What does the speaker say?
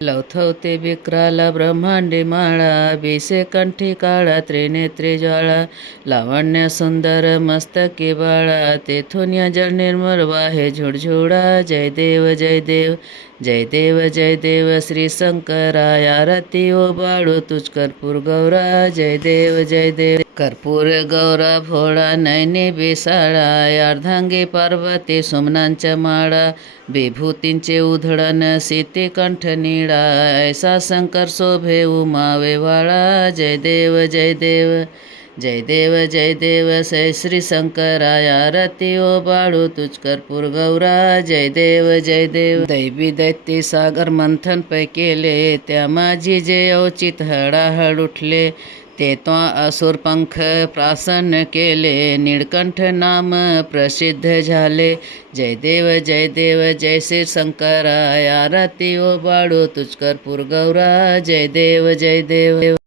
लवथवते विक्राला ब्रह्मांडी माळा, बिसे कंठी काळा त्रिनेत्री ज्वाळा, लावण्य सुंदर मस्तकी बाळा, तेथून या जल निर्मळ वाहे झुळझुळा. जय देव जय देव जय देव जय देव श्री शंकराय, आरती ओ बाळू तुझ कर्पूर गौरा. जय देव जय देव कर्पूर गौरा भोळा नयनी बिसाळा, अर्धांगी पार्वती सुमनांच्या माळा, विभूतींचे उधळण सीते कंठ निळा, ऐसा शंकर शोभे उमावे वाळा. जय देव जय देव जय देव जय देव श्री शंकराय, आरती ओ बाळू तुझ कर्पूर गौरा. जय देव जय देव दैवी दैत्य सागर मंथन पै केले, त्या माझी जे औचित हळाहळ उठले, ते तो असुर पंख प्रासन केले, निळकंठ नाम प्रसिद्ध झाले. जय देव जय श्री शंकराय, आरती ओ बाळू तुझ कर्पूर गौरा. जय देव जय देव